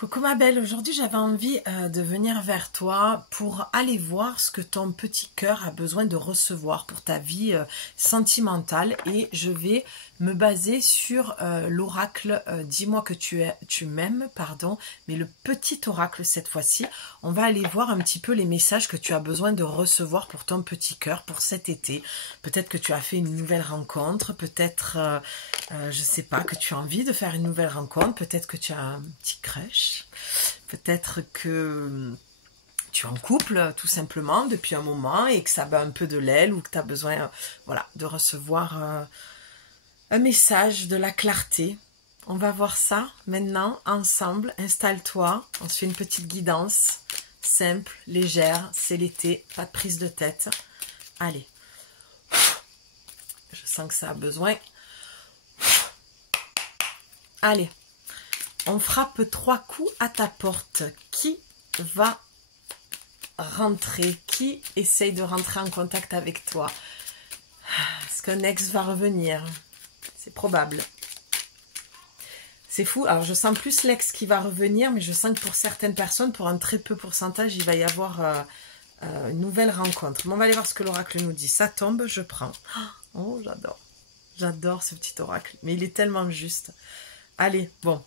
Coucou ma belle, aujourd'hui j'avais envie de venir vers toi pour aller voir ce que ton petit cœur a besoin de recevoir pour ta vie sentimentale, et je vais me baser sur l'oracle Dis-moi que tu m'aimes, pardon, mais le petit oracle cette fois-ci. On va aller voir un petit peu les messages que tu as besoin de recevoir pour ton petit cœur pour cet été. Peut-être que tu as fait une nouvelle rencontre, peut-être, je sais pas, que tu as envie de faire une nouvelle rencontre, peut-être que tu as un petit crush, peut-être que tu es en couple tout simplement depuis un moment et que ça bat un peu de l'aile, ou que tu as besoin voilà, de recevoir un message, de la clarté. On va voir ça maintenant ensemble. Installe-toi, on se fait une petite guidance simple, légère, c'est l'été, pas de prise de tête. Allez, je sens que ça a besoin. Allez, on frappe 3 coups à ta porte. Qui va rentrer? Qui essaye de rentrer en contact avec toi? Est-ce qu'un ex va revenir? C'est probable. C'est fou. Alors, je sens plus l'ex qui va revenir, mais je sens que pour certaines personnes, pour un très peu pourcentage, il va y avoir une nouvelle rencontre. Bon, on va aller voir ce que l'oracle nous dit. Ça tombe, je prends. Oh, j'adore. J'adore ce petit oracle. Mais il est tellement juste. Allez, bon.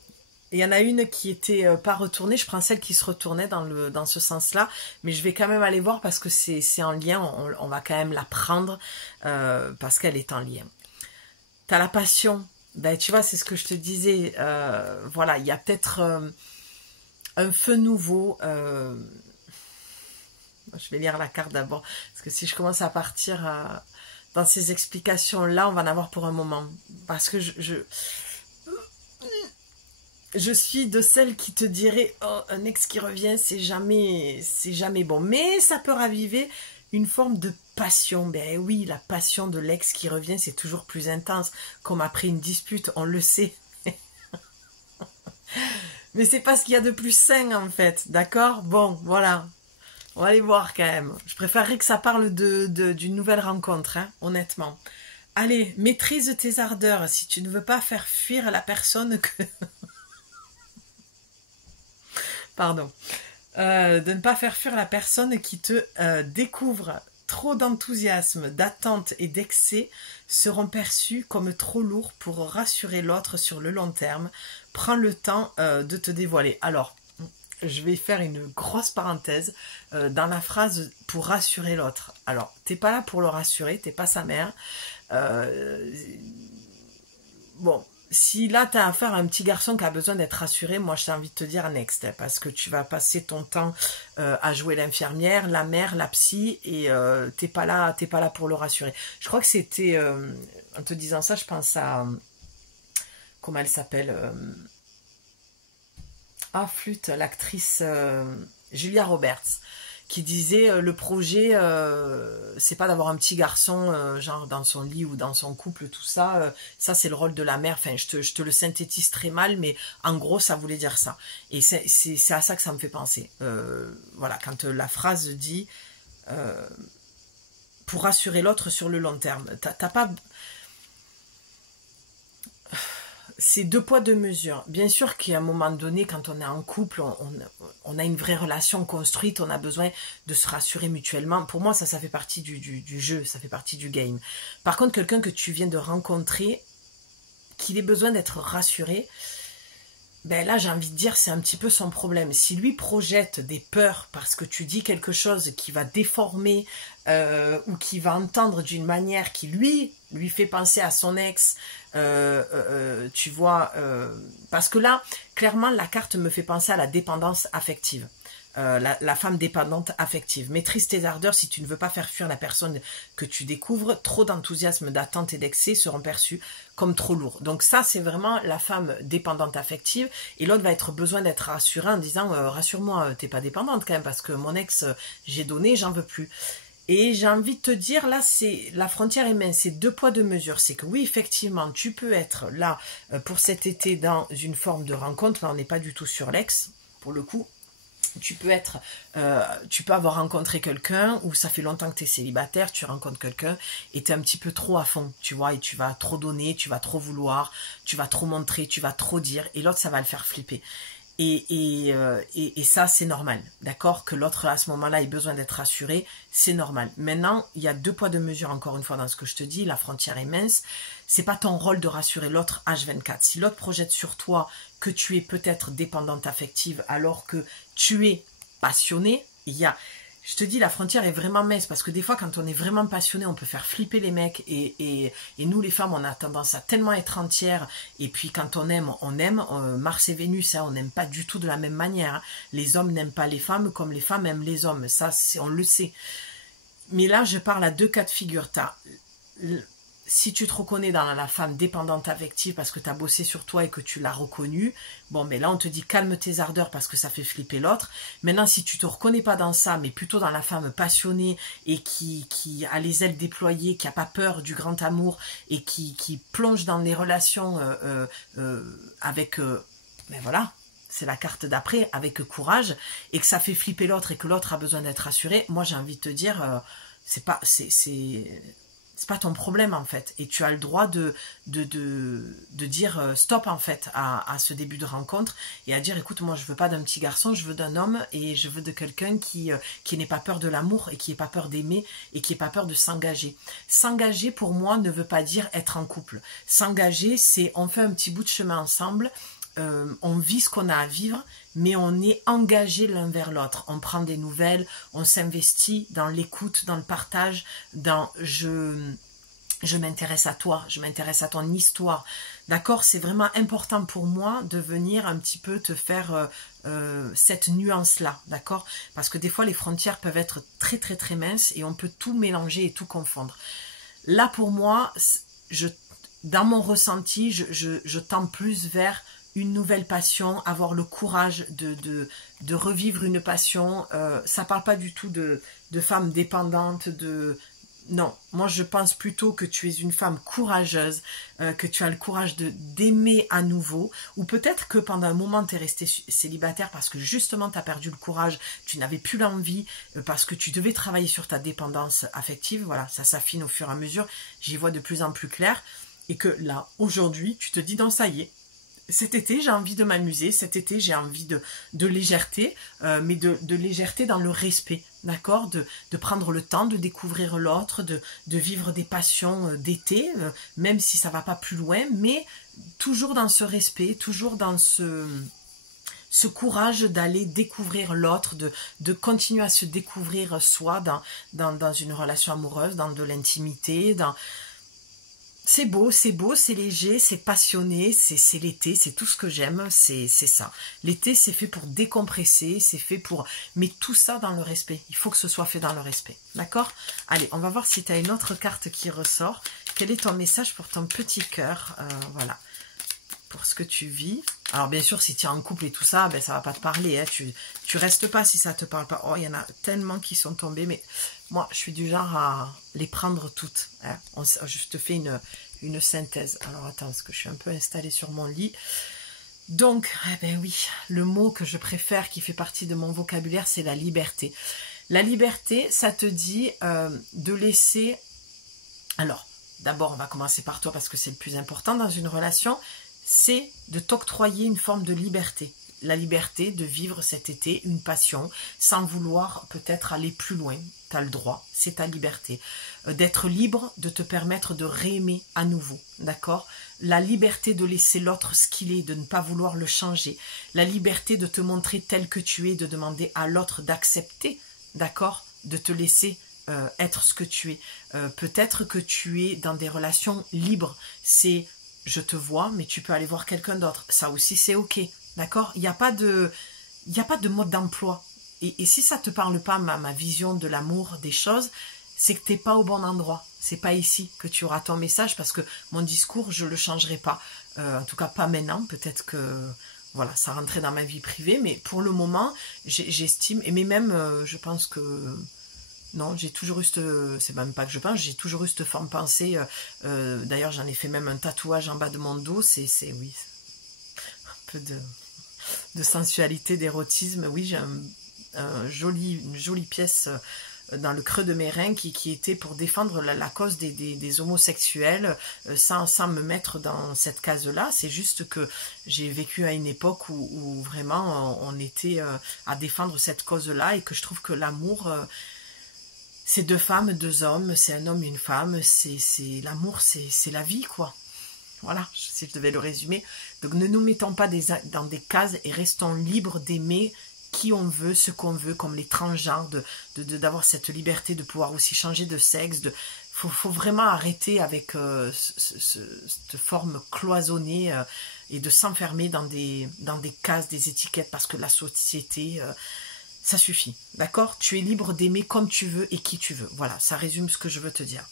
Il y en a une qui était pas retournée. Je prends celle qui se retournait dans ce sens-là. Mais je vais quand même aller voir parce que c'est en lien. On va quand même la prendre parce qu'elle est en lien. T'as la passion. Ben, tu vois, c'est ce que je te disais. Voilà, il y a peut-être un feu nouveau. Je vais lire la carte d'abord. Parce que si je commence à partir dans ces explications-là, on va en avoir pour un moment. Parce que je suis de celles qui te diraient oh, un ex qui revient, c'est jamais bon. Mais ça peut raviver une forme de passion. Ben oui, la passion de l'ex qui revient, c'est toujours plus intense. Comme après une dispute, on le sait. Mais c'est pas ce qu'il y a de plus sain en fait, d'accord? Bon, voilà. On va aller voir quand même. Je préférerais que ça parle d'une nouvelle rencontre, hein, honnêtement. Allez, maîtrise tes ardeurs. Si tu ne veux pas faire fuir la personne que... Pardon. De ne pas faire fuir la personne qui te découvre. Trop d'enthousiasme, d'attente et d'excès seront perçus comme trop lourds pour rassurer l'autre sur le long terme. Prends le temps de te dévoiler. Alors, je vais faire une grosse parenthèse dans la phrase « pour rassurer l'autre ». Alors, t'es pas là pour le rassurer, t'es pas sa mère. Bon, si là tu as affaire à un petit garçon qui a besoin d'être rassuré, moi j'ai envie de te dire next, parce que tu vas passer ton temps à jouer l'infirmière, la mère, la psy, et t'es pas là pour le rassurer. Je crois que c'était, en te disant ça, je pense à, comment elle s'appelle, flûte, l'actrice Julia Roberts, qui disait le projet c'est pas d'avoir un petit garçon genre dans son lit ou dans son couple, tout ça, ça c'est le rôle de la mère. Enfin, je te le synthétise très mal, mais en gros ça voulait dire ça, et c'est à ça que ça me fait penser. Voilà, quand la phrase dit pour rassurer l'autre sur le long terme, t'as pas... C'est 2 poids 2 mesures. Bien sûr qu'à un moment donné, quand on est en couple, on a une vraie relation construite, on a besoin de se rassurer mutuellement. Pour moi, ça fait partie du jeu, ça fait partie du game. Par contre, quelqu'un que tu viens de rencontrer, qu'il ait besoin d'être rassuré, ben là, j'ai envie de dire, c'est un petit peu son problème. Si lui projette des peurs parce que tu dis quelque chose qui va déformer ou qui va entendre d'une manière qui lui fait penser à son ex, tu vois, parce que là, clairement, la carte me fait penser à la dépendance affective. La femme dépendante affective. Maîtrise tes ardeurs si tu ne veux pas faire fuir la personne que tu découvres. Trop d'enthousiasme, d'attente et d'excès seront perçus comme trop lourds. Donc ça, c'est vraiment la femme dépendante affective. Et l'autre va être besoin d'être rassuré en disant rassure-moi, t'es pas dépendante quand même, parce que mon ex, j'ai donné, j'en veux plus. Et j'ai envie de te dire, là, c'est la frontière est mince, c'est 2 poids 2 mesures. C'est que oui, effectivement, tu peux être là pour cet été dans une forme de rencontre. Là, on n'est pas du tout sur l'ex, pour le coup. Tu peux avoir rencontré quelqu'un, ou ça fait longtemps que tu es célibataire, tu rencontres quelqu'un et tu es un petit peu trop à fond, tu vois, et tu vas trop donner, tu vas trop vouloir, tu vas trop montrer, tu vas trop dire, et l'autre, ça va le faire flipper. Et ça, c'est normal, d'accord? Que l'autre, à ce moment-là, ait besoin d'être rassuré, c'est normal. Maintenant, il y a 2 poids, 2 mesures, encore une fois, dans ce que je te dis, la frontière est mince. C'est pas ton rôle de rassurer l'autre H24. Si l'autre projette sur toi que tu es peut-être dépendante affective alors que tu es passionné, je te dis, la frontière est vraiment mince parce que des fois, quand on est vraiment passionné, on peut faire flipper les mecs et nous, les femmes, on a tendance à tellement être entières et puis quand on aime, on aime. Mars et Vénus, hein, on n'aime pas du tout de la même manière. Hein. Les hommes n'aiment pas les femmes comme les femmes aiment les hommes. Ça, on le sait. Mais là, je parle à 2 cas de figure. Si tu te reconnais dans la femme dépendante affective parce que tu as bossé sur toi et que tu l'as reconnue, bon, mais là, on te dit calme tes ardeurs parce que ça fait flipper l'autre. Maintenant, si tu te reconnais pas dans ça, mais plutôt dans la femme passionnée et qui a les ailes déployées, qui a pas peur du grand amour et qui plonge dans les relations avec... ben voilà, c'est la carte d'après, avec courage, et que ça fait flipper l'autre et que l'autre a besoin d'être rassuré, moi, j'ai envie de te dire, c'est pas ton problème en fait, et tu as le droit de dire stop en fait à ce début de rencontre et à dire écoute, moi je veux pas d'un petit garçon, je veux d'un homme et je veux de quelqu'un qui n'ait pas peur de l'amour et qui n'ait pas peur d'aimer et qui n'ait pas peur de s'engager. S'engager pour moi ne veut pas dire être en couple. S'engager, c'est on fait un petit bout de chemin ensemble. On vit ce qu'on a à vivre, mais on est engagé l'un vers l'autre. On prend des nouvelles, on s'investit dans l'écoute, dans le partage, dans je m'intéresse à toi, je m'intéresse à ton histoire. D'accord? C'est vraiment important pour moi de venir un petit peu te faire cette nuance-là, d'accord? Parce que des fois, les frontières peuvent être très très très minces et on peut tout mélanger et tout confondre. Là, pour moi, dans mon ressenti, je tends plus vers une nouvelle passion, avoir le courage de revivre une passion. Ça parle pas du tout de femme dépendante, non, moi je pense plutôt que tu es une femme courageuse, que tu as le courage d'aimer à nouveau, ou peut-être que pendant un moment tu es resté célibataire parce que justement tu as perdu le courage, tu n'avais plus l'envie, parce que tu devais travailler sur ta dépendance affective, voilà, ça s'affine au fur et à mesure, j'y vois de plus en plus clair, et que là, aujourd'hui, tu te dis non, ça y est, cet été, j'ai envie de m'amuser. Cet été, j'ai envie de légèreté, mais de légèreté dans le respect, d'accord, de prendre le temps de découvrir l'autre, de vivre des passions d'été, même si ça va pas plus loin, mais toujours dans ce respect, toujours dans ce courage d'aller découvrir l'autre, de continuer à se découvrir soi dans une relation amoureuse, dans de l'intimité, c'est beau, c'est léger, c'est passionné, c'est l'été, c'est tout ce que j'aime, c'est ça. L'été, c'est fait pour décompresser, c'est fait pour... Mais tout ça dans le respect. Il faut que ce soit fait dans le respect. D'accord? Allez, on va voir si tu as une autre carte qui ressort. Quel est ton message pour ton petit cœur? Voilà. Pour ce que tu vis. Alors, bien sûr, si tu es en couple et tout ça, ben, ça va pas te parler. Hein. Tu restes pas si ça te parle pas. Oh, il y en a tellement qui sont tombés, mais... Moi, je suis du genre à les prendre toutes. Hein. Je te fais une synthèse. Alors, attends, parce que je suis un peu installée sur mon lit. Donc, eh ben oui, le mot que je préfère, qui fait partie de mon vocabulaire, c'est la liberté. La liberté, ça te dit de laisser... Alors, d'abord, on va commencer par toi, parce que c'est le plus important dans une relation. C'est de t'octroyer une forme de liberté. La liberté de vivre cet été une passion sans vouloir peut-être aller plus loin. Tu as le droit, c'est ta liberté. D'être libre, de te permettre de réaimer à nouveau, d'accord? La liberté de laisser l'autre ce qu'il est, de ne pas vouloir le changer. La liberté de te montrer tel que tu es, de demander à l'autre d'accepter, d'accord? De te laisser être ce que tu es. Peut-être que tu es dans des relations libres. C'est je te vois, mais tu peux aller voir quelqu'un d'autre. Ça aussi, c'est ok. D'accord? Il n'y a pas de mode d'emploi. Et si ça ne te parle pas, ma vision de l'amour, des choses, c'est que tu n'es pas au bon endroit. C'est pas ici que tu auras ton message, parce que mon discours, je ne le changerai pas. En tout cas, pas maintenant. Peut-être que voilà, ça rentrait dans ma vie privée. Mais pour le moment, j'estime, mais même, je pense que... Non, j'ai toujours eu c'est même pas que je pense, j'ai toujours eu cette forme pensée. D'ailleurs, j'en ai fait même un tatouage en bas de mon dos. C'est oui, un peu de sensualité, d'érotisme. Oui, j'ai une jolie pièce dans le creux de mes reins qui était pour défendre la cause des homosexuels, sans me mettre dans cette case-là. C'est juste que j'ai vécu à une époque où vraiment on était à défendre cette cause-là, et que je trouve que l'amour, c'est 2 femmes, 2 hommes, c'est un homme, une femme, l'amour, c'est la vie, quoi. Voilà, si je devais le résumer. Donc ne nous mettons pas dans des cases et restons libres d'aimer qui on veut, ce qu'on veut, comme les transgenres, d'avoir cette liberté de pouvoir aussi changer de sexe. Faut vraiment arrêter avec cette forme cloisonnée et de s'enfermer dans des cases, des étiquettes, parce que la société, ça suffit. D'accord? Tu es libre d'aimer comme tu veux et qui tu veux. Voilà, ça résume ce que je veux te dire.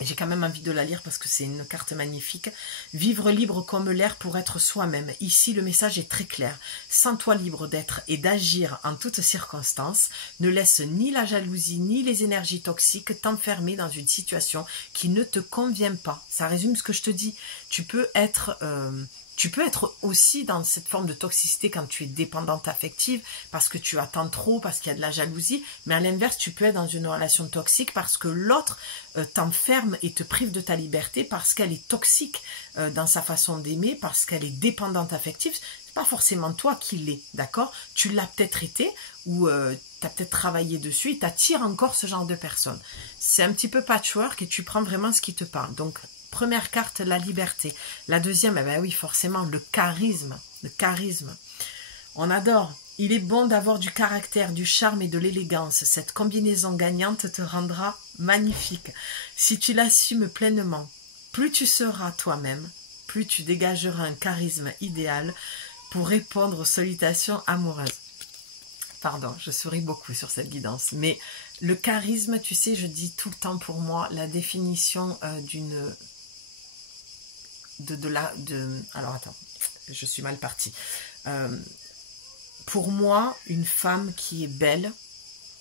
J'ai quand même envie de la lire parce que c'est une carte magnifique. Vivre libre comme l'air pour être soi-même. Ici, le message est très clair. Sens-toi libre d'être et d'agir en toutes circonstances. Ne laisse ni la jalousie ni les énergies toxiques t'enfermer dans une situation qui ne te convient pas. Ça résume ce que je te dis. Tu peux être aussi dans cette forme de toxicité quand tu es dépendante affective, parce que tu attends trop, parce qu'il y a de la jalousie. Mais à l'inverse, tu peux être dans une relation toxique parce que l'autre t'enferme et te prive de ta liberté, parce qu'elle est toxique dans sa façon d'aimer, parce qu'elle est dépendante affective. C'est pas forcément toi qui l'es, d'accord? Tu l'as peut-être été, ou tu as peut-être travaillé dessus et t'attires encore ce genre de personnes. C'est un petit peu patchwork et tu prends vraiment ce qui te parle. Donc, première carte, la liberté. La deuxième, eh ben oui, forcément, le charisme. Le charisme. On adore. Il est bon d'avoir du caractère, du charme et de l'élégance. Cette combinaison gagnante te rendra magnifique. Si tu l'assumes pleinement, plus tu seras toi-même, plus tu dégageras un charisme idéal pour répondre aux sollicitations amoureuses. Pardon, je souris beaucoup sur cette guidance. Mais le charisme, tu sais, je dis tout le temps, pour moi, la définition d'une... alors attends, je suis mal partie. Pour moi, une femme qui est belle,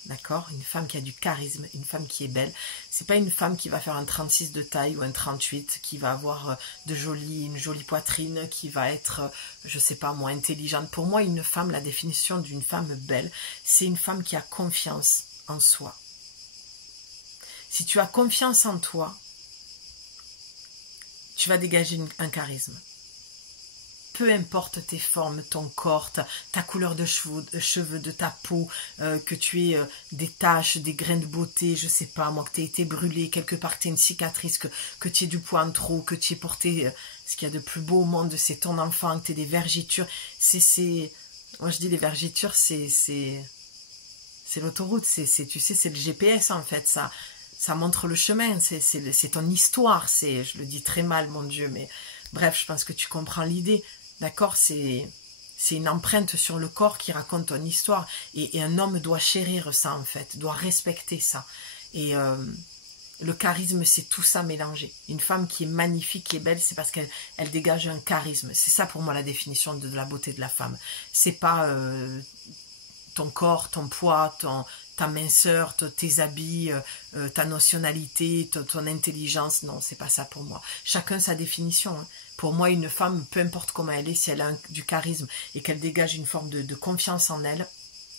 d'accord, une femme qui a du charisme, une femme qui est belle, c'est pas une femme qui va faire un 36 de taille ou un 38, qui va avoir une jolie poitrine, qui va être, je sais pas moi, intelligente. Pour moi, une femme, la définition d'une femme belle, c'est une femme qui a confiance en soi. Si tu as confiance en toi, tu vas dégager un charisme. Peu importe tes formes, ton corps, ta couleur de cheveux, de ta peau, que tu aies des taches, des grains de beauté, je sais pas moi, que tu aies été brûlé, quelque part que tu aies une cicatrice, que tu aies du poids en trop, que tu aies porté ce qu'il y a de plus beau au monde, c'est ton enfant, que tu aies des vergitures. Moi je dis les vergitures, c'est l'autoroute, tu sais, c'est le GPS en fait, ça montre le chemin, c'est ton histoire, je le dis très mal, mon Dieu, mais bref, je pense que tu comprends l'idée, d'accord? C'est une empreinte sur le corps qui raconte ton histoire, et un homme doit chérir ça, en fait, doit respecter ça, et le charisme, c'est tout ça mélangé. Une femme qui est magnifique, qui est belle, c'est parce qu'elle dégage un charisme, c'est ça pour moi la définition de la beauté de la femme, c'est pas ton corps, ton poids, ta minceur, tes habits, ta nationalité, ton intelligence. Non, c'est pas ça pour moi. Chacun sa définition. Hein. Pour moi, une femme, peu importe comment elle est, si elle a du charisme et qu'elle dégage une forme de confiance en elle,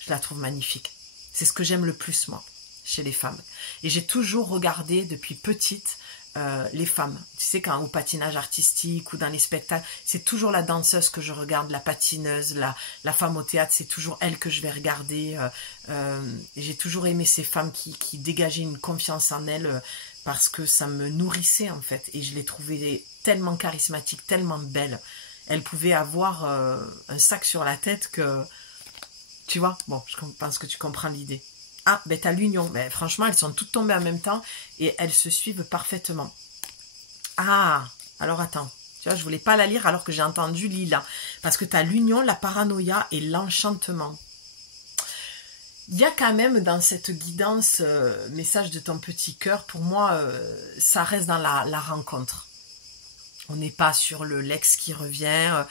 je la trouve magnifique. C'est ce que j'aime le plus, moi, chez les femmes. Et j'ai toujours regardé, depuis petite, les femmes. Tu sais, au patinage artistique ou dans les spectacles, c'est toujours la danseuse que je regarde, la patineuse, la femme au théâtre, c'est toujours elle que je vais regarder. J'ai toujours aimé ces femmes qui dégageaient une confiance en elles parce que ça me nourrissait en fait. Et je les trouvais tellement charismatiques, tellement belles. Elles pouvaient avoir un sac sur la tête que... Tu vois, bon, je pense que tu comprends l'idée. Ah, ben t'as l'union. Ben, franchement, elles sont toutes tombées en même temps et elles se suivent parfaitement. Ah, alors attends. Tu vois, je voulais pas la lire alors que j'ai entendu Lila. Parce que t'as l'union, la paranoïa et l'enchantement. Il y a quand même dans cette guidance, message de ton petit cœur, pour moi, ça reste dans la rencontre. On n'est pas sur l'ex qui revient.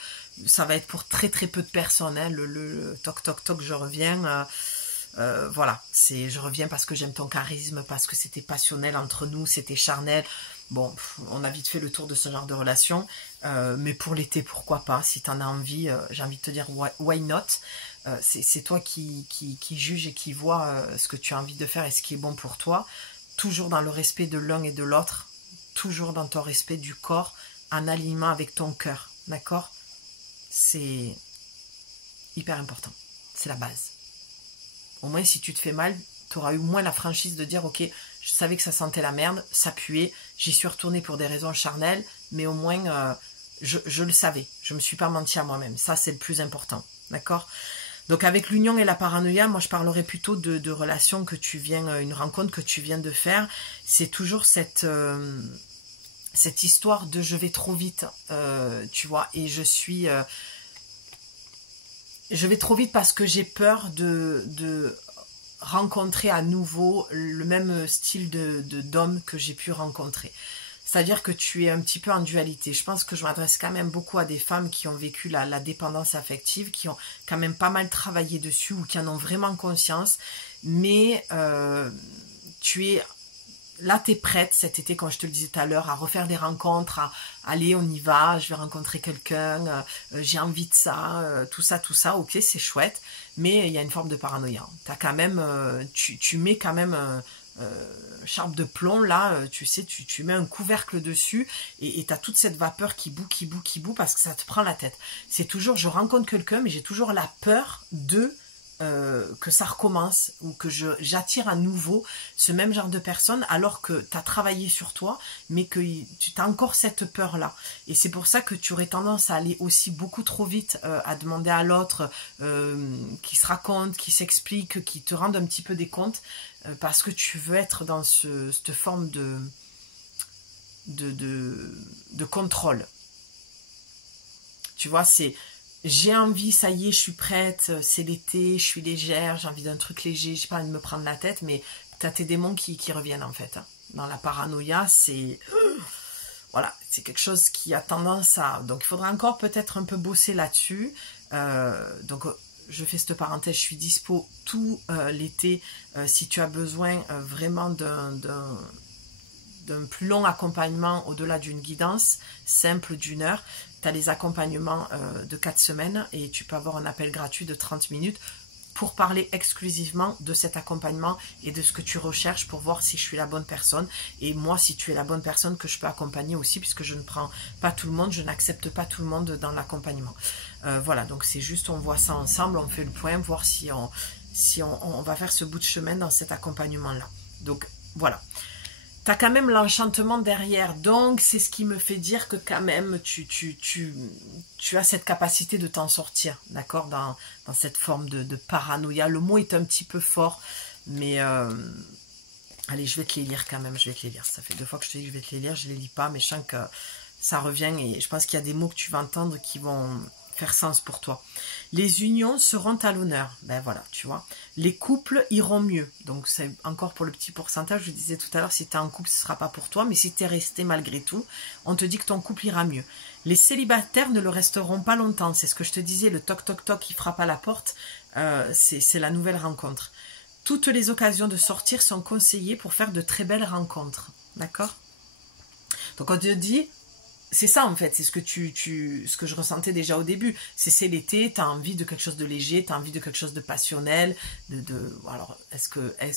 Ça va être pour très très peu de personnes. Hein, le toc toc toc, je reviens. Voilà, je reviens parce que j'aime ton charisme, parce que c'était passionnel entre nous, c'était charnel. Bon, on a vite fait le tour de ce genre de relation, mais pour l'été, pourquoi pas, si tu en as envie, j'ai envie de te dire why not. c'est toi qui juge et qui vois ce que tu as envie de faire et ce qui est bon pour toi, toujours dans le respect de l'un et de l'autre, toujours dans ton respect du corps, en alignement avec ton cœur, d'accord? C'est hyper important, c'est la base. Au moins, si tu te fais mal, tu auras eu moins la franchise de dire, ok, je savais que ça sentait la merde, ça puait, j'y suis retournée pour des raisons charnelles, mais au moins, je le savais, je me suis pas menti à moi-même, ça c'est le plus important, d'accord? Donc avec l'union et la paranoïa, moi je parlerai plutôt de relations que tu viens, une rencontre que tu viens de faire, c'est toujours cette histoire de je vais trop vite, tu vois, et je vais trop vite parce que j'ai peur de rencontrer à nouveau le même style d'homme que j'ai pu rencontrer. C'est-à-dire que tu es un petit peu en dualité. Je pense que je m'adresse quand même beaucoup à des femmes qui ont vécu la dépendance affective, qui ont quand même pas mal travaillé dessus ou qui en ont vraiment conscience. Mais là, tu es prête cet été, comme je te le disais tout à l'heure, à refaire des rencontres, à aller, on y va, je vais rencontrer quelqu'un, j'ai envie de ça, tout ça, ok, c'est chouette. Mais il y a une forme de paranoïa. T'as quand même, tu mets quand même charpe de plomb, là, tu sais, tu mets un couvercle dessus et tu as toute cette vapeur qui bout parce que ça te prend la tête. C'est toujours, je rencontre quelqu'un, mais j'ai toujours la peur que ça recommence ou que j'attire à nouveau ce même genre de personne alors que tu as travaillé sur toi, mais que tu as encore cette peur-là. Et c'est pour ça que tu aurais tendance à aller aussi beaucoup trop vite, à demander à l'autre qui se raconte, qui s'explique, qui te rende un petit peu des comptes, parce que tu veux être dans cette forme de contrôle. Tu vois, c'est j'ai envie, ça y est, je suis prête, c'est l'été, je suis légère, j'ai envie d'un truc léger, j'ai pas envie de me prendre la tête, mais t'as tes démons qui reviennent en fait. Dans la paranoïa, c'est voilà, c'est quelque chose qui a tendance à... Donc il faudra encore peut-être un peu bosser là-dessus. Donc je fais cette parenthèse, je suis dispo tout l'été si tu as besoin vraiment d'un plus long accompagnement au-delà d'une guidance simple d'1 heure. Tu as les accompagnements de 4 semaines et tu peux avoir un appel gratuit de 30 minutes pour parler exclusivement de cet accompagnement et de ce que tu recherches pour voir si je suis la bonne personne. Et moi, si tu es la bonne personne que je peux accompagner aussi, puisque je ne prends pas tout le monde, je n'accepte pas tout le monde dans l'accompagnement. Voilà, donc c'est juste, on voit ça ensemble, on fait le point, voir si on va faire ce bout de chemin dans cet accompagnement-là. Donc voilà. Tu as quand même l'enchantement derrière, donc c'est ce qui me fait dire que quand même tu as cette capacité de t'en sortir, d'accord, dans cette forme de paranoïa. Le mot est un petit peu fort, mais allez, je vais te les lire quand même, je vais te les lire. Ça fait 2 fois que je te dis que je vais te les lire, je les lis pas, mais je sens que ça revient et je pense qu'il y a des mots que tu vas entendre qui vont faire sens pour toi. Les unions seront à l'honneur. Ben voilà, tu vois. Les couples iront mieux. Donc c'est encore pour le petit pourcentage. Je disais tout à l'heure, si tu es en couple, ce ne sera pas pour toi. Mais si tu es resté malgré tout, on te dit que ton couple ira mieux. Les célibataires ne le resteront pas longtemps. C'est ce que je te disais, le toc toc toc qui frappe à la porte. C'est la nouvelle rencontre. Toutes les occasions de sortir sont conseillées pour faire de très belles rencontres. D'accord? Donc on te dit... C'est ça en fait, c'est ce que je ressentais déjà au début. C'est l'été, tu as envie de quelque chose de léger, tu as envie de quelque chose de passionnel. Alors, est-ce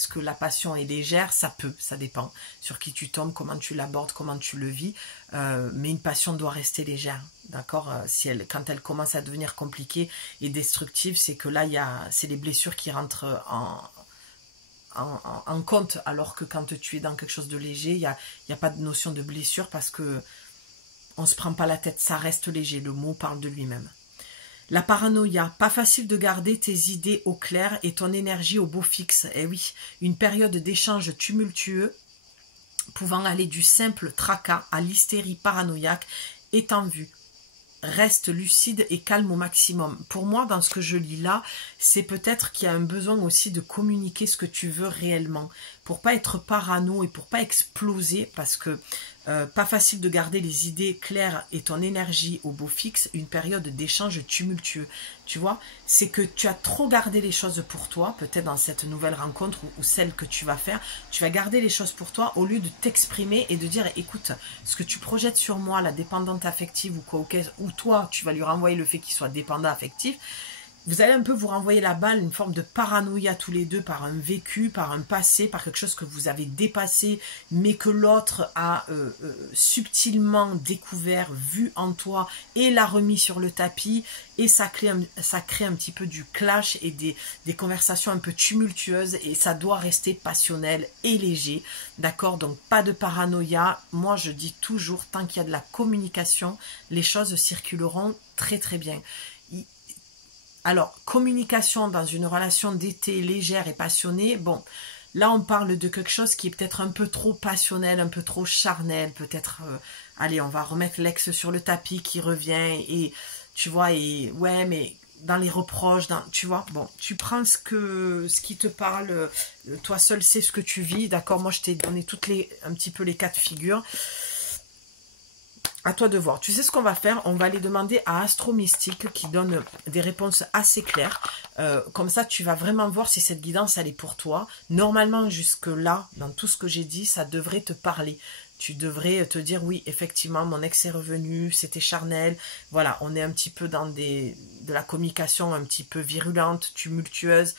que la passion est légère? Ça peut, ça dépend. Sur qui tu tombes, comment tu l'abordes, comment tu le vis. Mais une passion doit rester légère, d'accord? Quand elle commence à devenir compliquée et destructive, c'est que là, c'est les blessures qui rentrent en compte. Alors que quand tu es dans quelque chose de léger, il n'y a pas de notion de blessure parce que on ne se prend pas la tête, ça reste léger, le mot parle de lui-même. La paranoïa, pas facile de garder tes idées au clair et ton énergie au beau fixe. Eh oui, une période d'échange tumultueux, pouvant aller du simple tracas à l'hystérie paranoïaque, est en vue. Reste lucide et calme au maximum. Pour moi, dans ce que je lis là, c'est peut-être qu'il y a un besoin aussi de communiquer ce que tu veux réellement, pour pas être parano et pour pas exploser, parce que pas facile de garder les idées claires et ton énergie au beau fixe, une période d'échange tumultueux. Tu vois, c'est que tu as trop gardé les choses pour toi, peut-être dans cette nouvelle rencontre ou celle que tu vas faire, tu vas garder les choses pour toi au lieu de t'exprimer et de dire, écoute, ce que tu projettes sur moi, la dépendante affective ou quoi, ou toi, tu vas lui renvoyer le fait qu'il soit dépendant affectif, vous allez un peu vous renvoyer la balle, une forme de paranoïa tous les deux par un vécu, par un passé, par quelque chose que vous avez dépassé, mais que l'autre a subtilement découvert, vu en toi et l'a remis sur le tapis. Et ça crée un petit peu du clash et des conversations un peu tumultueuses et ça doit rester passionnel et léger. D'accord? Donc pas de paranoïa. Moi je dis toujours, tant qu'il y a de la communication, les choses circuleront très très bien. Alors, communication dans une relation d'été légère et passionnée, bon, là on parle de quelque chose qui est peut-être un peu trop passionnel, un peu trop charnel, peut-être, allez, on va remettre l'ex sur le tapis qui revient, et tu vois, et ouais, mais dans les reproches, tu vois, bon, tu prends ce qui te parle, toi seul sais ce que tu vis, d'accord, moi je t'ai donné un petit peu les cas de figure. À toi de voir. Tu sais ce qu'on va faire? On va aller demander à Astro Mystique qui donne des réponses assez claires. Comme ça, tu vas vraiment voir si cette guidance, elle est pour toi. Normalement, jusque-là, dans tout ce que j'ai dit, ça devrait te parler. Tu devrais te dire, oui, effectivement, mon ex est revenu, c'était charnel. Voilà, on est un petit peu dans de la communication un petit peu virulente, tumultueuse,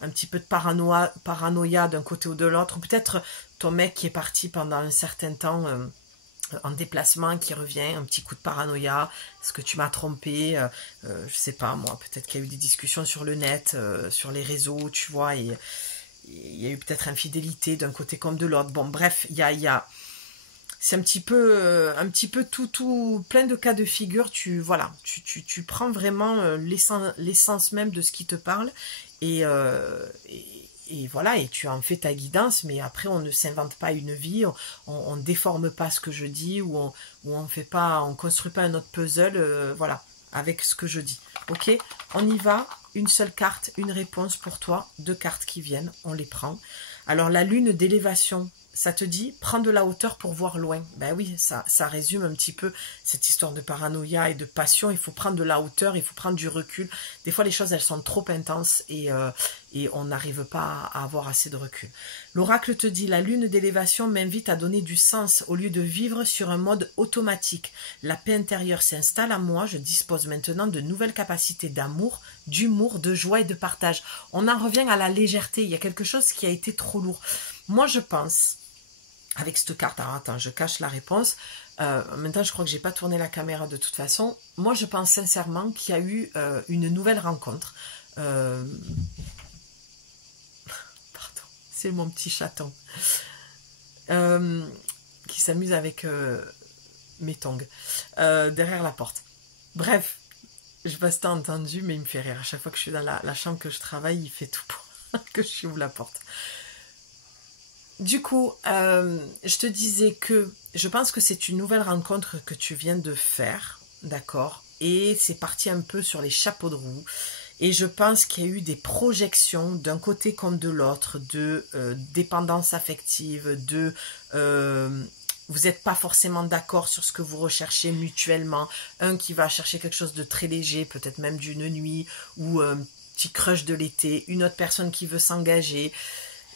un petit peu de paranoïa d'un côté ou de l'autre. Peut-être ton mec qui est parti pendant un certain temps... en déplacement qui revient, un petit coup de paranoïa, est-ce que tu m'as trompé, je sais pas moi, peut-être qu'il y a eu des discussions sur le net, sur les réseaux, tu vois, et il y a eu peut-être infidélité d'un côté comme de l'autre. Bon bref, c'est un petit peu tout plein de cas de figure. Tu prends vraiment l'essence même de ce qui te parle et voilà, et tu en fais ta guidance, mais après on ne s'invente pas une vie, on déforme pas ce que je dis, ou on construit pas un autre puzzle, voilà, avec ce que je dis. Ok, on y va, une seule carte, une réponse pour toi, 2 cartes qui viennent, on les prend. Alors la lune d'élévation, ça te dit, prends de la hauteur pour voir loin. Ben oui, ça résume un petit peu cette histoire de paranoïa et de passion. Il faut prendre de la hauteur, il faut prendre du recul. Des fois, les choses, elles sont trop intenses et on n'arrive pas à avoir assez de recul. L'oracle te dit, la lune d'élévation m'invite à donner du sens au lieu de vivre sur un mode automatique. La paix intérieure s'installe à moi. Je dispose maintenant de nouvelles capacités d'amour, d'humour, de joie et de partage. On en revient à la légèreté. Il y a quelque chose qui a été trop lourd. Moi, je pense... avec cette carte, alors attends, je cache la réponse. Maintenant, je crois que j'ai pas tourné la caméra de toute façon. Moi, je pense sincèrement qu'il y a eu une nouvelle rencontre. Pardon, c'est mon petit chaton qui s'amuse avec mes tongs derrière la porte. Bref, je sais pas si t'as entendu, mais il me fait rire. À chaque fois que je suis dans la chambre que je travaille, il fait tout pour que je ouvre la porte. Du coup, je te disais que je pense que c'est une nouvelle rencontre que tu viens de faire, d'accord? Et c'est parti un peu sur les chapeaux de roue. Et je pense qu'il y a eu des projections d'un côté comme de l'autre, de dépendance affective, vous n'êtes pas forcément d'accord sur ce que vous recherchez mutuellement. Un qui va chercher quelque chose de très léger, peut-être même d'une nuit, ou un petit crush de l'été. Une autre personne qui veut s'engager.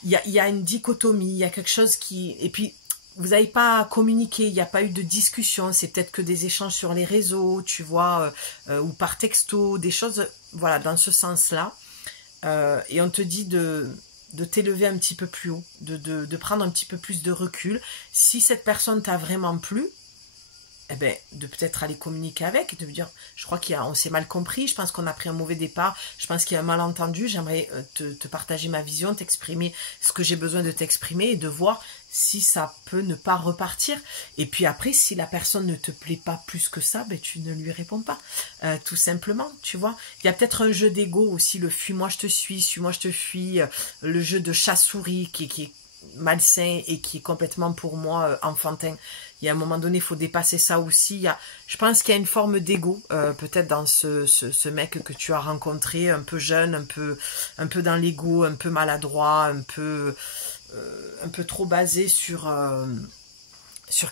Il y a une dichotomie, il y a quelque chose qui... Et puis, vous n'avez pas communiqué, il n'y a pas eu de discussion, c'est peut-être que des échanges sur les réseaux, tu vois, ou par texto, des choses, voilà, dans ce sens-là. Et on te dit de t'élever un petit peu plus haut, de prendre un petit peu plus de recul. Si cette personne t'a vraiment plu, eh ben, de peut-être aller communiquer avec, de lui dire, je crois qu'on s'est mal compris, je pense qu'on a pris un mauvais départ, je pense qu'il y a un malentendu, j'aimerais te partager ma vision, t'exprimer ce que j'ai besoin de t'exprimer et de voir si ça peut ne pas repartir. Et puis après, si la personne ne te plaît pas plus que ça, ben tu ne lui réponds pas, tout simplement, tu vois. Il y a peut-être un jeu d'ego aussi, le fuis-moi je te suis-moi je te fuis, le jeu de chat-souris qui est malsain et qui est complètement pour moi enfantin. Il y a un moment donné, il faut dépasser ça aussi. Je pense qu'il y a une forme d'ego, peut-être dans ce mec que tu as rencontré, un peu jeune, un peu dans l'ego, un peu maladroit, un peu trop basé sur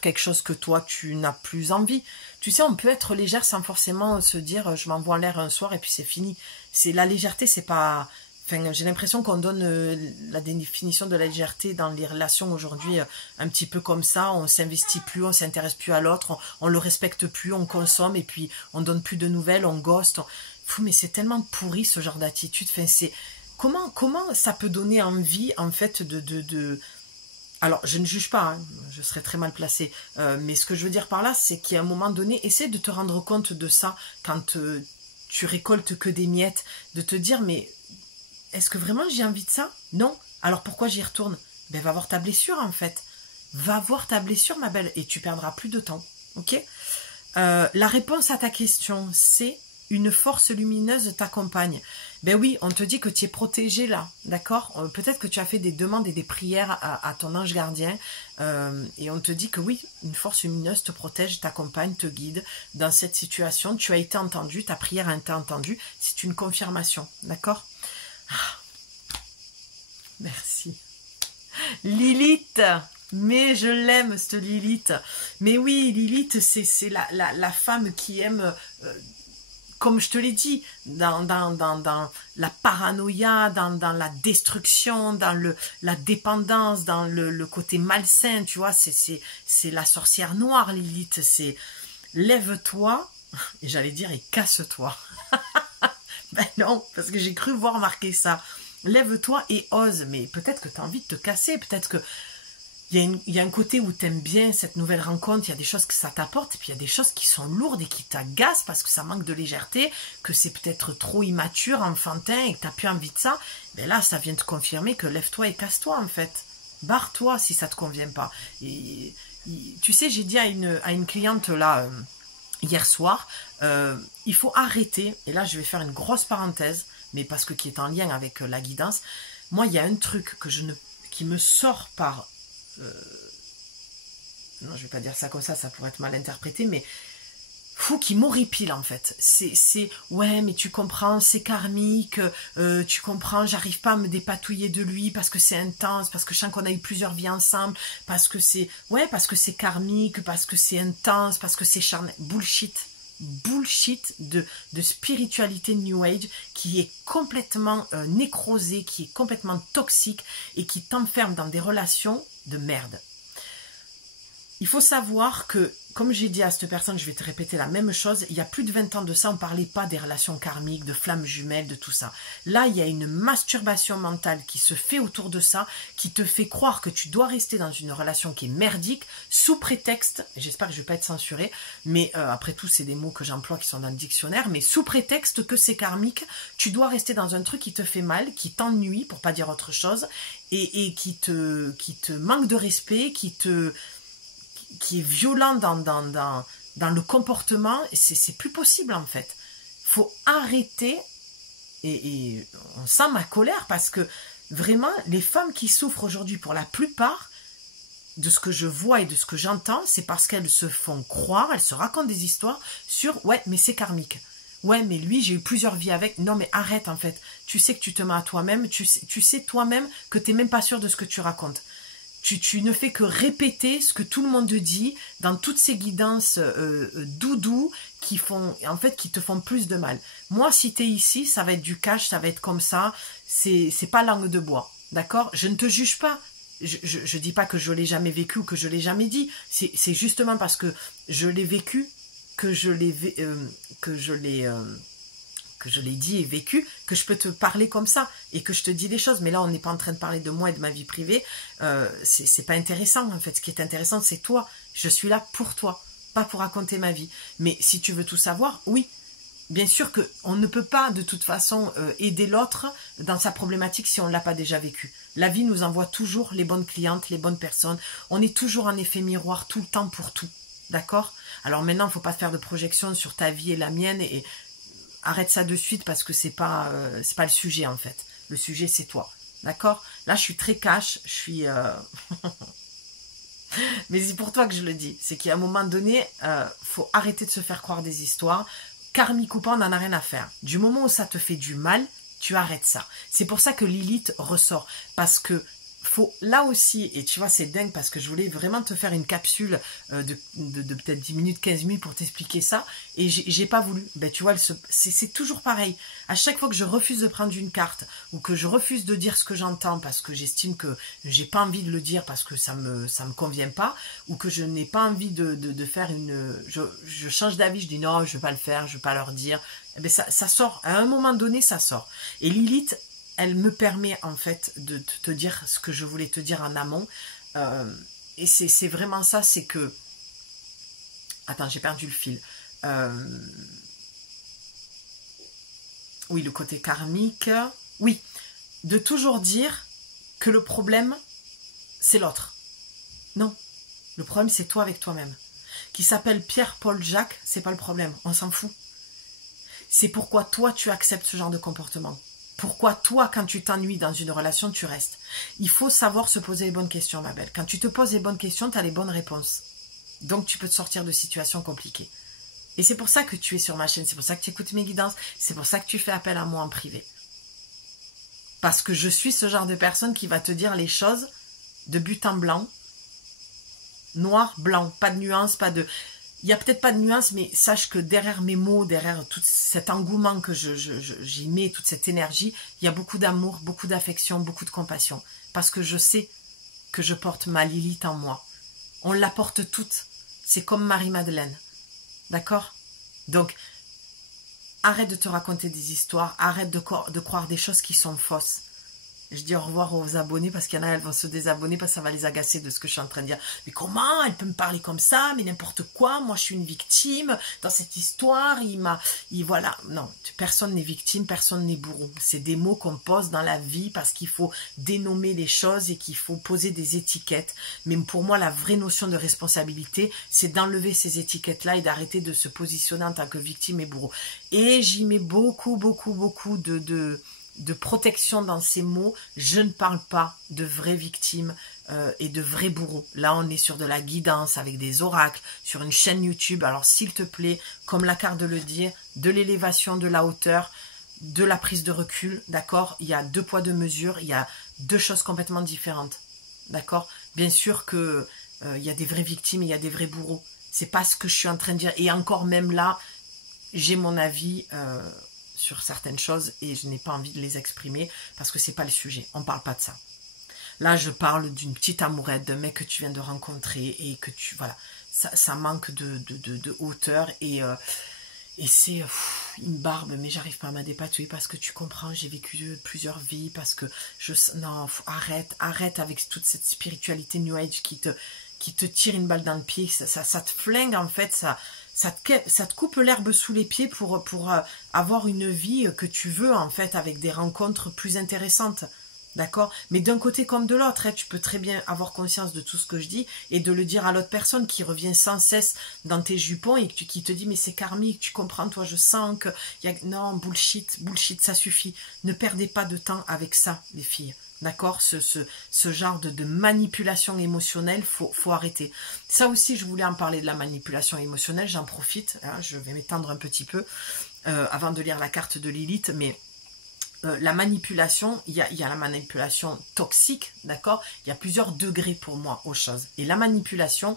quelque chose que toi, tu n'as plus envie. Tu sais, on peut être légère sans forcément se dire « je m'envoie en l'air un soir et puis c'est fini ». La légèreté, c'est pas... Enfin, j'ai l'impression qu'on donne la définition de la légèreté dans les relations aujourd'hui un petit peu comme ça. On s'investit plus, on s'intéresse plus à l'autre, on le respecte plus, on consomme et puis on donne plus de nouvelles, on ghost. Fou, mais c'est tellement pourri ce genre d'attitude. Enfin, c'est comment ça peut donner envie en fait Alors, je ne juge pas, hein, je serais très mal placée, mais ce que je veux dire par là, c'est qu'à un moment donné, essaie de te rendre compte de ça quand tu récoltes que des miettes, de te dire, mais est-ce que vraiment j'ai envie de ça? Non. Alors pourquoi j'y retourne? Ben, va voir ta blessure en fait. Va voir ta blessure, ma belle, et tu perdras plus de temps. Ok? La réponse à ta question, c'est une force lumineuse t'accompagne. Ben oui, on te dit que tu es protégé là, d'accord? Peut-être que tu as fait des demandes et des prières à ton ange gardien, et on te dit que oui, une force lumineuse te protège, t'accompagne, te guide dans cette situation. Tu as été entendu, ta prière a été entendue, c'est une confirmation, d'accord? Merci. Lilith, mais je l'aime cette Lilith. Mais oui, Lilith, c'est la femme qui aime, comme je te l'ai dit, dans la paranoïa, dans la destruction, dans la dépendance, dans le côté malsain, tu vois, c'est la sorcière noire, Lilith. C'est lève-toi, et j'allais dire, et casse-toi. Ben non, parce que j'ai cru voir marquer ça. Lève-toi et ose. Mais peut-être que tu as envie de te casser. Peut-être que il y a un côté où tu aimes bien cette nouvelle rencontre. Il y a des choses que ça t'apporte. Et puis il y a des choses qui sont lourdes et qui t'agacent parce que ça manque de légèreté. Que c'est peut-être trop immature, enfantin et que tu n'as plus envie de ça. Mais là, ça vient te confirmer que lève-toi et casse-toi en fait. Barre-toi si ça ne te convient pas. Et, tu sais, j'ai dit à une cliente là... hier soir, il faut arrêter, et là je vais faire une grosse parenthèse, mais parce que qui est en lien avec la guidance. Moi, il y a un truc qui me sort par... non, je vais pas dire ça comme ça pourrait être mal interprété, mais fou, qui m'horripile en fait. C'est ouais, mais tu comprends, c'est karmique, tu comprends, j'arrive pas à me dépatouiller de lui parce que c'est intense, parce que je sens qu'on a eu plusieurs vies ensemble, parce que c'est karmique, parce que c'est intense, parce que c'est charnel. Bullshit de spiritualité New Age qui est complètement nécrosée, qui est complètement toxique et qui t'enferme dans des relations de merde. Il faut savoir que, comme j'ai dit à cette personne, je vais te répéter la même chose, il y a plus de 20 ans de ça, on ne parlait pas des relations karmiques, de flammes jumelles, de tout ça. Là, il y a une masturbation mentale qui se fait autour de ça, qui te fait croire que tu dois rester dans une relation qui est merdique, sous prétexte, j'espère que je ne vais pas être censurée, mais après tout, c'est des mots que j'emploie qui sont dans le dictionnaire, mais sous prétexte que c'est karmique, tu dois rester dans un truc qui te fait mal, qui t'ennuie, pour pas dire autre chose, et qui te manque de respect, qui est violent dans le comportement, c'est plus possible en fait. Faut arrêter, et on sent ma colère parce que vraiment, les femmes qui souffrent aujourd'hui, pour la plupart, de ce que je vois et de ce que j'entends, c'est parce qu'elles se font croire, elles se racontent des histoires sur « ouais, mais c'est karmique ». Ouais, mais lui, j'ai eu plusieurs vies avec. Non, mais arrête en fait. Tu sais que tu te mens à toi-même, tu sais toi-même que tu n'es même pas sûr de ce que tu racontes. Tu ne fais que répéter ce que tout le monde te dit dans toutes ces guidances doudou qui te font plus de mal. Moi, si tu es ici, ça va être du cash, ça va être comme ça. C'est pas langue de bois, d'accord? Je ne te juge pas. Je dis pas que je l'ai jamais vécu ou que je l'ai jamais dit. C'est justement parce que je l'ai vécu que je l'ai dit et vécu, que je peux te parler comme ça et que je te dis des choses. Mais là, on n'est pas en train de parler de moi et de ma vie privée. C'est pas intéressant, en fait. Ce qui est intéressant, c'est toi. Je suis là pour toi, pas pour raconter ma vie. Mais si tu veux tout savoir, oui. Bien sûr qu'on ne peut pas, de toute façon, aider l'autre dans sa problématique si on ne l'a pas déjà vécu. La vie nous envoie toujours les bonnes clientes, les bonnes personnes. On est toujours en effet miroir tout le temps pour tout. D'accord? Alors maintenant, il ne faut pas faire de projection sur ta vie et la mienne et arrête ça de suite parce que c'est pas le sujet en fait. Le sujet c'est toi, d'accord? Là je suis très cash, je suis... Mais c'est pour toi que je le dis. C'est qu'à un moment donné, faut arrêter de se faire croire des histoires. Karmique ou pas, on n'en a rien à faire. Du moment où ça te fait du mal, tu arrêtes ça. C'est pour ça que Lilith ressort. Parce que faut là aussi, et tu vois c'est dingue parce que je voulais vraiment te faire une capsule de peut-être 10 minutes, 15 minutes pour t'expliquer ça, et j'ai pas voulu. Ben tu vois, c'est toujours pareil. À chaque fois que je refuse de prendre une carte, ou que je refuse de dire ce que j'entends parce que j'estime que j'ai pas envie de le dire parce que ça me convient pas, ou que je n'ai pas envie de faire je change d'avis, je dis non, je vais pas le faire, je vais pas leur dire, eh ben ça sort, à un moment donné ça sort. Et Lilith, elle me permet en fait de te dire ce que je voulais te dire en amont. Et c'est vraiment ça, c'est que... Attends, j'ai perdu le fil. Oui, le côté karmique. Oui, de toujours dire que le problème, c'est l'autre. Non, le problème, c'est toi avec toi-même. Qui s'appelle Pierre, Paul, Jacques, c'est pas le problème, on s'en fout. C'est pourquoi toi, tu acceptes ce genre de comportement. Pourquoi toi, quand tu t'ennuies dans une relation, tu restes? Il faut savoir se poser les bonnes questions, ma belle. Quand tu te poses les bonnes questions, tu as les bonnes réponses. Donc, tu peux te sortir de situations compliquées. Et c'est pour ça que tu es sur ma chaîne, c'est pour ça que tu écoutes mes guidances, c'est pour ça que tu fais appel à moi en privé. Parce que je suis ce genre de personne qui va te dire les choses de but en blanc, noir, blanc, pas de nuance, pas de... Il n'y a peut-être pas de nuance, mais sache que derrière mes mots, derrière tout cet engouement que j'y mets, toute cette énergie, il y a beaucoup d'amour, beaucoup d'affection, beaucoup de compassion. Parce que je sais que je porte ma Lilith en moi. On la porte toute. C'est comme Marie-Madeleine. D'accord? Donc, arrête de te raconter des histoires, arrête de croire des choses qui sont fausses. Je dis au revoir aux abonnés parce qu'il y en a, elles vont se désabonner parce que ça va les agacer de ce que je suis en train de dire. Mais comment elle peut me parler comme ça? Mais n'importe quoi, moi je suis une victime dans cette histoire, voilà. Non, personne n'est victime, personne n'est bourreau. C'est des mots qu'on pose dans la vie parce qu'il faut dénommer les choses et qu'il faut poser des étiquettes. Mais pour moi, la vraie notion de responsabilité, c'est d'enlever ces étiquettes-là et d'arrêter de se positionner en tant que victime et bourreau. Et j'y mets beaucoup de protection dans ces mots. Je ne parle pas de vraies victimes et de vrais bourreaux. Là, on est sur de la guidance avec des oracles, sur une chaîne YouTube. Alors, s'il te plaît, comme la carte de le dire, de l'élévation, de la hauteur, de la prise de recul, d'accord? Il y a 2 poids, 2 mesures, il y a 2 choses complètement différentes, d'accord? Bien sûr que il y a des vraies victimes et il y a des vrais bourreaux. C'est pas ce que je suis en train de dire. Et encore même là, j'ai mon avis... sur certaines choses et je n'ai pas envie de les exprimer parce que c'est pas le sujet, on parle pas de ça. Là je parle d'une petite amourette, d'un mec que tu viens de rencontrer et que tu, voilà, ça manque de hauteur et c'est une barbe, mais j'arrive pas à m'adépatouiller parce que tu comprends, j'ai vécu plusieurs vies, parce que non, arrête avec toute cette spiritualité New Age qui te tire une balle dans le pied, ça te flingue en fait, ça te coupe l'herbe sous les pieds pour avoir une vie que tu veux en fait, avec des rencontres plus intéressantes, d'accord? Mais d'un côté comme de l'autre, hein, tu peux très bien avoir conscience de tout ce que je dis et de le dire à l'autre personne qui revient sans cesse dans tes jupons et qui te dit mais c'est karmique, tu comprends, toi je sens que... Non, bullshit, ça suffit. Ne perdez pas de temps avec ça, les filles. D'accord, ce genre de manipulation émotionnelle, faut arrêter. Ça aussi, je voulais en parler de la manipulation émotionnelle, j'en profite, hein, je vais m'étendre un petit peu avant de lire la carte de Lilith, mais la manipulation, il y a la manipulation toxique, d'accord? Il y a plusieurs degrés pour moi aux choses. Et la manipulation,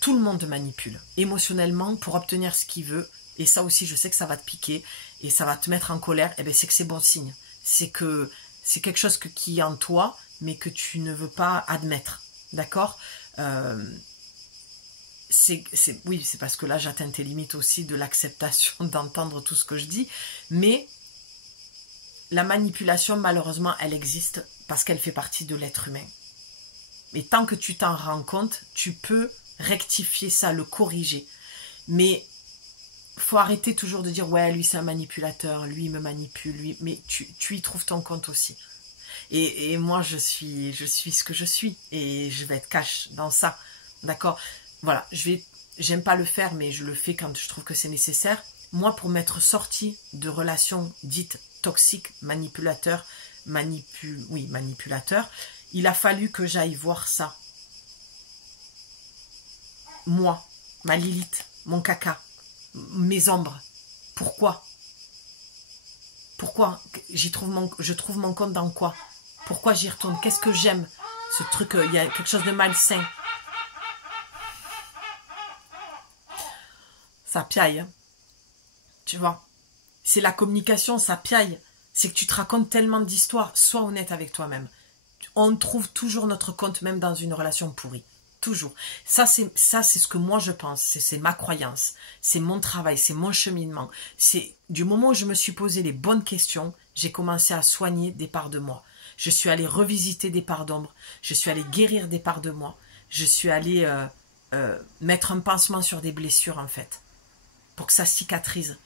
tout le monde manipule émotionnellement pour obtenir ce qu'il veut, et ça aussi, je sais que ça va te piquer, et ça va te mettre en colère, et bien c'est que c'est bon signe, c'est que c'est quelque chose qui est en toi, mais que tu ne veux pas admettre. D'accord? Oui, c'est parce que là, j'atteins tes limites aussi de l'acceptation d'entendre tout ce que je dis. Mais la manipulation, malheureusement, elle existe parce qu'elle fait partie de l'être humain. Et tant que tu t'en rends compte, tu peux rectifier ça, le corriger. Mais faut arrêter toujours de dire ouais, lui c'est un manipulateur, lui il me manipule, lui, mais tu y trouves ton compte aussi. Et moi je suis ce que je suis et je vais être cash dans ça, d'accord? Voilà, j'aime pas le faire, mais je le fais quand je trouve que c'est nécessaire. Moi, pour m'être sortie de relations dites toxiques, manipulateur, il a fallu que j'aille voir ça. Moi, ma Lilith, mon caca, mes ombres. Pourquoi je trouve mon compte dans quoi? Pourquoi j'y retourne? Qu'est-ce que j'aime? Ce truc, il y a quelque chose de malsain. Ça piaille, hein. Tu vois? C'est la communication, ça piaille. C'est que tu te racontes tellement d'histoires. Sois honnête avec toi-même. On trouve toujours notre compte, même dans une relation pourrie. Toujours. Ça, c'est ce que moi je pense. C'est ma croyance. C'est mon travail. C'est mon cheminement. C'est du moment où je me suis posé les bonnes questions, j'ai commencé à soigner des parts de moi. Je suis allée revisiter des parts d'ombre. Je suis allée guérir des parts de moi. Je suis allée mettre un pansement sur des blessures, en fait, pour que ça cicatrise.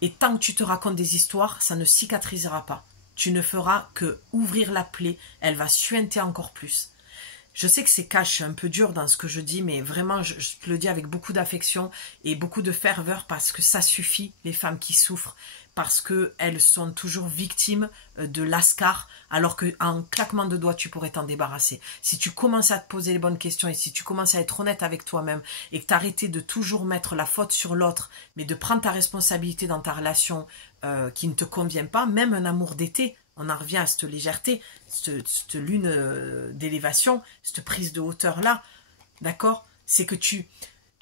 Et tant que tu te racontes des histoires, ça ne cicatrisera pas. Tu ne feras que ouvrir la plaie. Elle va suinter encore plus. Je sais que c'est cash, un peu dur dans ce que je dis, mais vraiment, je te le dis avec beaucoup d'affection et beaucoup de ferveur parce que ça suffit, les femmes qui souffrent, parce qu'elles sont toujours victimes de lascar, alors qu'en claquement de doigts, tu pourrais t'en débarrasser. Si tu commences à te poser les bonnes questions et si tu commences à être honnête avec toi-même et que tu arrêtes de toujours mettre la faute sur l'autre, mais de prendre ta responsabilité dans ta relation qui ne te convient pas, même un amour d'été, on en revient à cette légèreté, cette lune d'élévation, cette prise de hauteur-là, d'accord? C'est que tu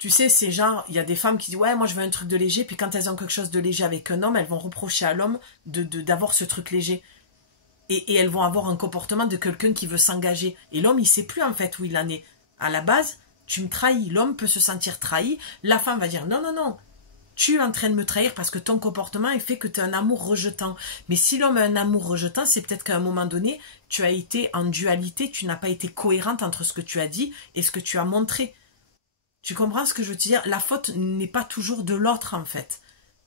sais, c'est genre, il y a des femmes qui disent « Ouais, moi je veux un truc de léger », puis quand elles ont quelque chose de léger avec un homme, elles vont reprocher à l'homme d'avoir ce truc léger. Et elles vont avoir un comportement de quelqu'un qui veut s'engager. Et l'homme, il sait plus en fait où il en est. À la base, tu me trahis. L'homme peut se sentir trahi. La femme va dire « Non, non, non. Tu es en train de me trahir parce que ton comportement est fait que tu as un amour rejetant. » Mais si l'homme a un amour rejetant, c'est peut-être qu'à un moment donné, tu as été en dualité, tu n'as pas été cohérente entre ce que tu as dit et ce que tu as montré. Tu comprends ce que je veux te dire? La faute n'est pas toujours de l'autre, en fait.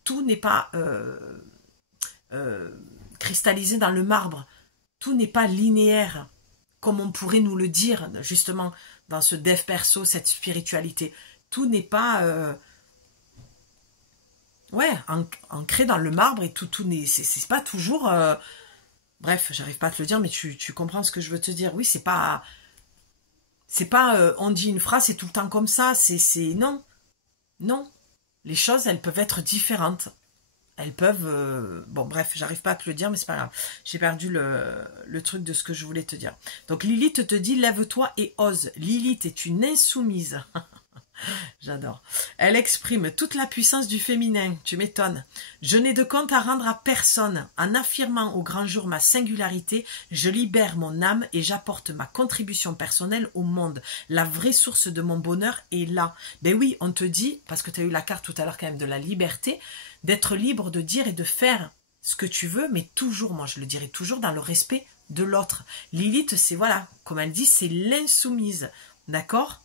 Tout n'est pas cristallisé dans le marbre. Tout n'est pas linéaire, comme on pourrait nous le dire, justement, dans ce dev perso, cette spiritualité. Tout n'est pas... ancré dans le marbre et tout n'est... C'est pas toujours... Bref, j'arrive pas à te le dire, mais tu comprends ce que je veux te dire. Oui, c'est pas... C'est pas on dit une phrase, c'est tout le temps comme ça. C'est non. Non. Les choses, elles peuvent être différentes. Elles peuvent... bon, bref, j'arrive pas à te le dire, mais c'est pas grave. J'ai perdu le truc de ce que je voulais te dire. Donc, Lilith te dit, lève-toi et ose. Lilith est une insoumise. J'adore. Elle exprime toute la puissance du féminin. Tu m'étonnes. Je n'ai de compte à rendre à personne. En affirmant au grand jour ma singularité, je libère mon âme et j'apporte ma contribution personnelle au monde. La vraie source de mon bonheur est là. Ben oui, on te dit, parce que tu as eu la carte tout à l'heure quand même de la liberté, d'être libre de dire et de faire ce que tu veux, mais toujours, moi je le dirais toujours, dans le respect de l'autre. Lilith, c'est voilà, comme elle dit, c'est l'insoumise. D'accord ?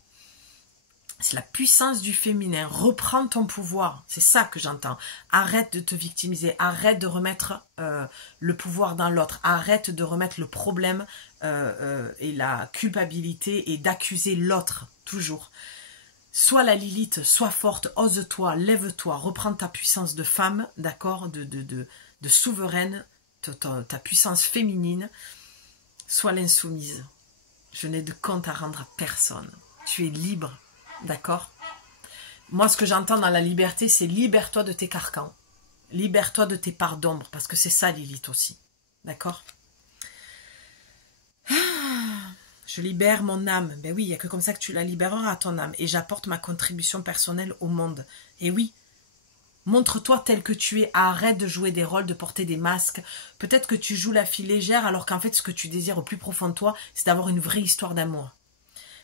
C'est la puissance du féminin. Reprends ton pouvoir. C'est ça que j'entends. Arrête de te victimiser. Arrête de remettre le pouvoir dans l'autre. Arrête de remettre le problème et la culpabilité et d'accuser l'autre. Toujours. Sois la Lilith, sois forte, ose-toi, lève-toi, reprends ta puissance de femme, d'accord, de souveraine, ta puissance féminine. Sois l'insoumise. Je n'ai de compte à rendre à personne. Tu es libre. D'accord? Moi, ce que j'entends dans la liberté, c'est libère-toi de tes carcans. Libère-toi de tes parts d'ombre, parce que c'est ça, Lilith aussi. D'accord? Je libère mon âme. Ben oui, il n'y a que comme ça que tu la libéreras, ton âme. Et j'apporte ma contribution personnelle au monde. Et oui, montre-toi tel que tu es. Arrête de jouer des rôles, de porter des masques. Peut-être que tu joues la fille légère, alors qu'en fait, ce que tu désires au plus profond de toi, c'est d'avoir une vraie histoire d'amour.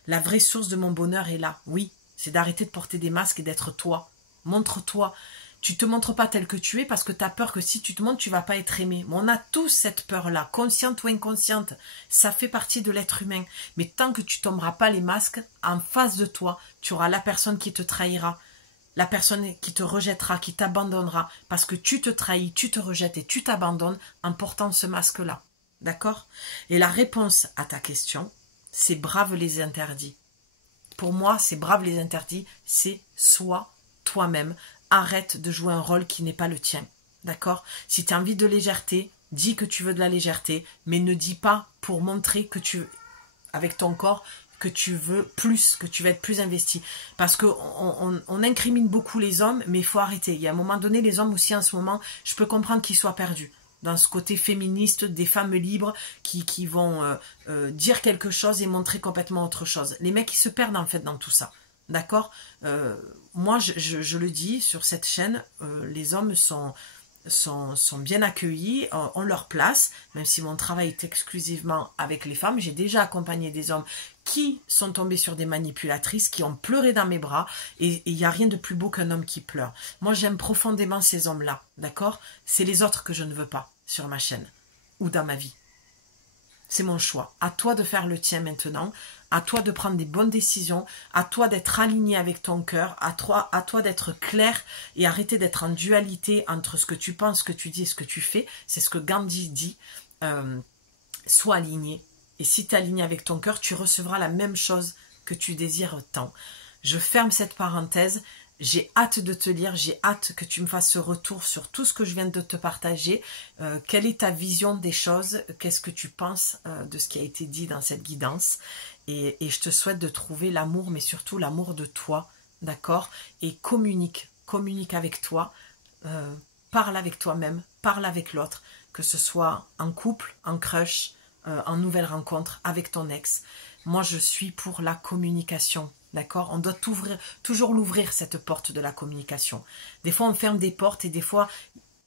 La vraie source de mon bonheur est là. Oui, c'est d'arrêter de porter des masques et d'être toi. Montre-toi. Tu te montres pas tel que tu es parce que tu as peur que si tu te montres, tu vas pas être aimé. Mais on a tous cette peur-là, consciente ou inconsciente. Ça fait partie de l'être humain. Mais tant que tu tomberas pas les masques, en face de toi, tu auras la personne qui te trahira. La personne qui te rejettera, qui t'abandonnera. Parce que tu te trahis, tu te rejettes et tu t'abandonnes en portant ce masque-là. D'accord? Et la réponse à ta question, c'est brave les interdits. Pour moi, c'est brave les interdits, c'est sois toi-même. Arrête de jouer un rôle qui n'est pas le tien. D'accord? Si tu as envie de légèreté, dis que tu veux de la légèreté, mais ne dis pas pour montrer que tu, avec ton corps, que tu veux plus, que tu vas être plus investi. Parce qu'on incrimine beaucoup les hommes, mais il faut arrêter. Il y a un moment donné, les hommes aussi en ce moment, je peux comprendre qu'ils soient perdus. dans ce côté féministe des femmes libres qui vont dire quelque chose et montrer complètement autre chose. Les mecs, ils se perdent en fait dans tout ça. D'accord. Moi, je le dis, sur cette chaîne, les hommes sont bien accueillis, ont leur place, même si mon travail est exclusivement avec les femmes. J'ai déjà accompagné des hommes qui sont tombés sur des manipulatrices, qui ont pleuré dans mes bras, et il n'y a rien de plus beau qu'un homme qui pleure. Moi, j'aime profondément ces hommes-là, d'accord? C'est les autres que je ne veux pas sur ma chaîne ou dans ma vie. C'est mon choix. À toi de faire le tien maintenant, à toi de prendre des bonnes décisions, à toi d'être aligné avec ton cœur, à toi d'être clair et arrêter d'être en dualité entre ce que tu penses, ce que tu dis et ce que tu fais. C'est ce que Gandhi dit. Sois aligné. Et si tu es aligné avec ton cœur, tu recevras la même chose que tu désires tant. Je ferme cette parenthèse. J'ai hâte de te lire, j'ai hâte que tu me fasses ce retour sur tout ce que je viens de te partager. Quelle est ta vision des choses? Qu'est-ce que tu penses de ce qui a été dit dans cette guidance? Et je te souhaite de trouver l'amour, mais surtout l'amour de toi, d'accord? Et communique avec toi, parle avec toi-même, parle avec l'autre, que ce soit en couple, en crush, en nouvelle rencontre, avec ton ex. Moi, je suis pour la communication. D'accord? On doit toujours l'ouvrir, cette porte de la communication. Des fois, on ferme des portes et des fois,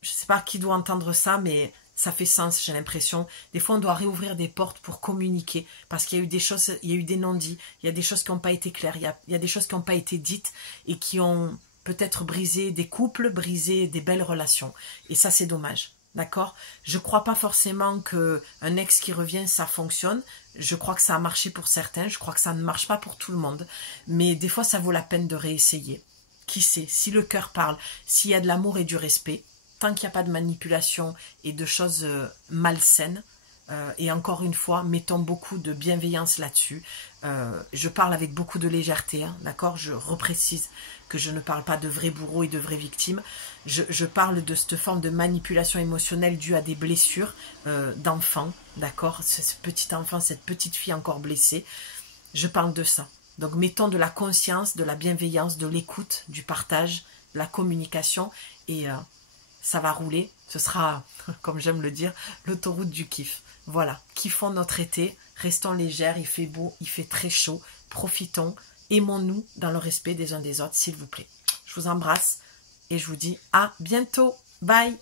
je ne sais pas qui doit entendre ça, mais ça fait sens, j'ai l'impression. Des fois, on doit réouvrir des portes pour communiquer parce qu'il y a eu des choses, il y a eu des non-dits, il y a des choses qui n'ont pas été claires, il y a des choses qui n'ont pas été dites et qui ont peut-être brisé des couples, brisé des belles relations. Et ça, c'est dommage. D'accord? Je ne crois pas forcément qu'un ex qui revient, ça fonctionne. Je crois que ça a marché pour certains. Je crois que ça ne marche pas pour tout le monde. Mais des fois, ça vaut la peine de réessayer. Qui sait? Si le cœur parle, s'il y a de l'amour et du respect, tant qu'il n'y a pas de manipulation et de choses malsaines, et encore une fois, mettons beaucoup de bienveillance là-dessus. Je parle avec beaucoup de légèreté, hein, d'accord? Je reprécise que je ne parle pas de vrais bourreaux et de vraies victimes. Je parle de cette forme de manipulation émotionnelle due à des blessures d'enfants, d'accord? Ce petit enfant, cette petite fille encore blessée. Je parle de ça. Donc mettons de la conscience, de la bienveillance, de l'écoute, du partage, de la communication et ça va rouler. Ce sera, comme j'aime le dire, l'autoroute du kiff. Voilà, kiffons notre été, restons légères, il fait beau, il fait très chaud, profitons, aimons-nous dans le respect des uns des autres, s'il vous plaît. Je vous embrasse et je vous dis à bientôt. Bye.